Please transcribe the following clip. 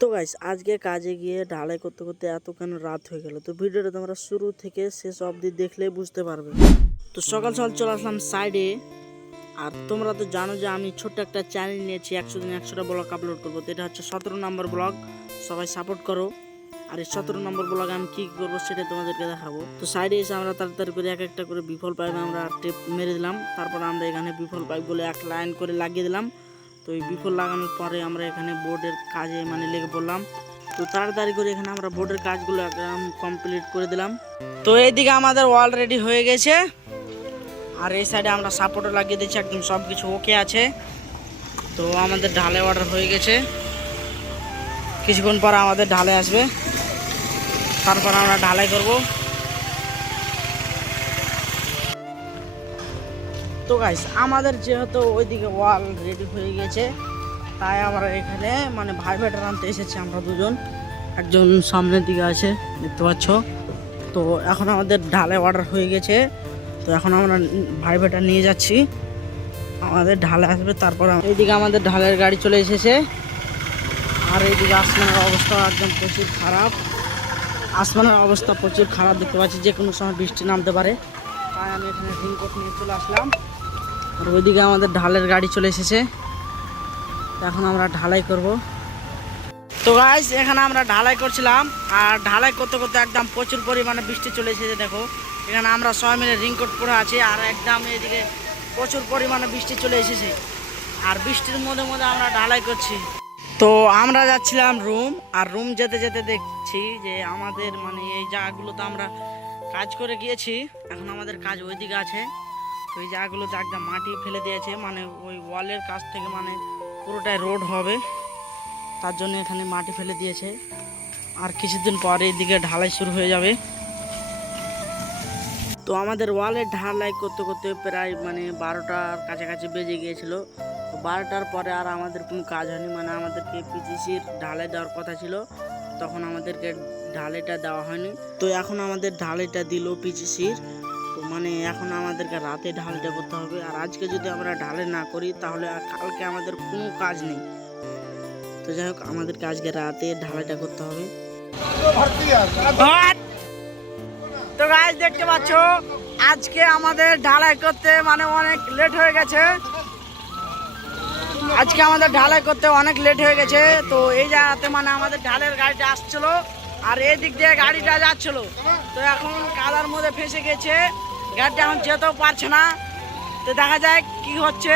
তো গাইস আজকে কাজে গিয়ে ঢালাই করতে করতে এত কেন রাত হয়ে গেল। তো ভিডিওটা তোমরা শুরু থেকে শেষ অবধি দেখলেই বুঝতে পারবে। তো সকাল সকাল চলে আসলাম সাইডে। আর তোমরা তো জানো যে আমি ছোট্ট একটা চ্যানেল নিয়েছি, 100 দিন 100টা ব্লগ আপলোড করবো। তো এটা হচ্ছে 17 নম্বর ব্লগ, সবাই সাপোর্ট করো। আর এই 17 নম্বর ব্লগে আমি কী করবো সেটা তোমাদেরকে দেখাবো। তো সাইডে এসে আমরা তাড়াতাড়ি করে এক একটা করে বিফল পাইপে আমরা টেপ মেরে দিলাম। তারপর আমরা এখানে বিফল পাইপগুলো এক লাইন করে লাগিয়ে দিলাম। তো এই বিফল লাগানোর পরে আমরা এখানে বোর্ডের কাজে লেগে পড়লাম। তো তাড়াতাড়ি করে এখানে আমরা বোর্ডের কাজগুলো একদম কমপ্লিট করে দিলাম। তো এইদিকে আমাদের ওয়াল রেডি হয়ে গেছে, আর এই সাইডে আমরা সাপোর্টও লাগিয়ে দিচ্ছি, একদম সব কিছু ওকে আছে। তো আমাদের ঢালাই অর্ডার হয়ে গেছে, কিছুক্ষণ পর আমাদের ঢালাই আসবে, তারপর আমরা ঢালাই করব। তো গাইস আমাদের যেহেতু ওইদিকে ওয়াল রেডি হয়ে গেছে, তাই আমরা এখানে ভাই ব্যাটার আনতে এসেছি আমরা দুজন। একজন সামনের দিকে আছে, দেখতে পাচ্ছ। তো এখন আমাদের ঢালাই অর্ডার হয়ে গেছে, তো এখন আমরা ভাই ব্যাটার নিয়ে যাচ্ছি, আমাদের ঢালাই আসবে। তারপর এইদিকে আমাদের ঢালাইয়ের গাড়ি চলে এসেছে। আর এইদিকে আসমানের অবস্থা একদম প্রচুর খারাপ, আসমানের অবস্থা প্রচুর খারাপ দেখতে পাচ্ছি, যে কোনো সময় বৃষ্টি নামতে পারে। তাই আমি এখানে রেইনকোট নিয়ে চলে আসলাম। আর ওইদিকে আমাদের ঢালাইয়ের গাড়ি চলে এসেছে, এখন আমরা ঢালাই করব। তো গাইস এখানে আমরা ঢালাই করছিলাম, আর ঢালাই করতে করতে একদম প্রচুর পরিমাণে বৃষ্টি চলে এসেছে। দেখো এখানে আমরা সবাই মিলে রেইনকোট পরে আছি, আর একদম এদিকে প্রচুর পরিমাণে বৃষ্টি চলে এসেছে, আর বৃষ্টির মধ্যে মধ্যে আমরা ঢালাই করছি। তো আমরা যাচ্ছিলাম রুম, আর রুম যেতে যেতে দেখছি যে আমাদের এই জায়গাগুলোতে আমরা কাজ করে গিয়েছি, এখন আমাদের কাজ ওইদিকে আছে। তো এই জায়গাগুলোতে একদম মাটি ফেলে দিয়েছে, ওই ওয়ালের কাছ থেকে পুরোটাই রোড হবে, তার জন্য এখানে মাটি ফেলে দিয়েছে। আর কিছুদিন পরে এইদিকে ঢালাই শুরু হয়ে যাবে। তো আমাদের ওয়ালে ঢালাই করতে করতে প্রায় 12টার কাছাকাছি বেজে গিয়েছিল। তো 12টার পরে আর আমাদের কোনো কাজ হয়নি, আমাদেরকে পিজিসির ঢালাই দেওয়ার কথা ছিল, তখন আমাদেরকে ঢালাইটা দেওয়া হয়নি। তো এখন আমাদের ঢালাইটা দিল পিজিসির। তো এখন আমাদেরকে রাতে ঢালাইটা করতে হবে, আর আজকে যদি আমরা ঢালাই না করি তাহলে কালকে আমাদের কোনো কাজ নেই। তো যাই হোক আমাদেরকে আজকে রাতে ঢালাইটা করতে হবে। তো গাইস দেখতে পাচ্ছ আজকে আমাদের ঢালাই করতে অনেক লেট হয়ে গেছে, আজকে আমাদের ঢালাই করতে অনেক লেট হয়ে গেছে। তো এই জায়গাতে আমাদের ঢালাইয়ের গাড়িটা আসছিল, আর এই দিক দিয়ে গাড়িটা যাচ্ছিল। তো এখন কাদার মধ্যে ফেসে গেছে, গাড়িটা এখন যেতেও পারছে না। তো দেখা যায় কি হচ্ছে।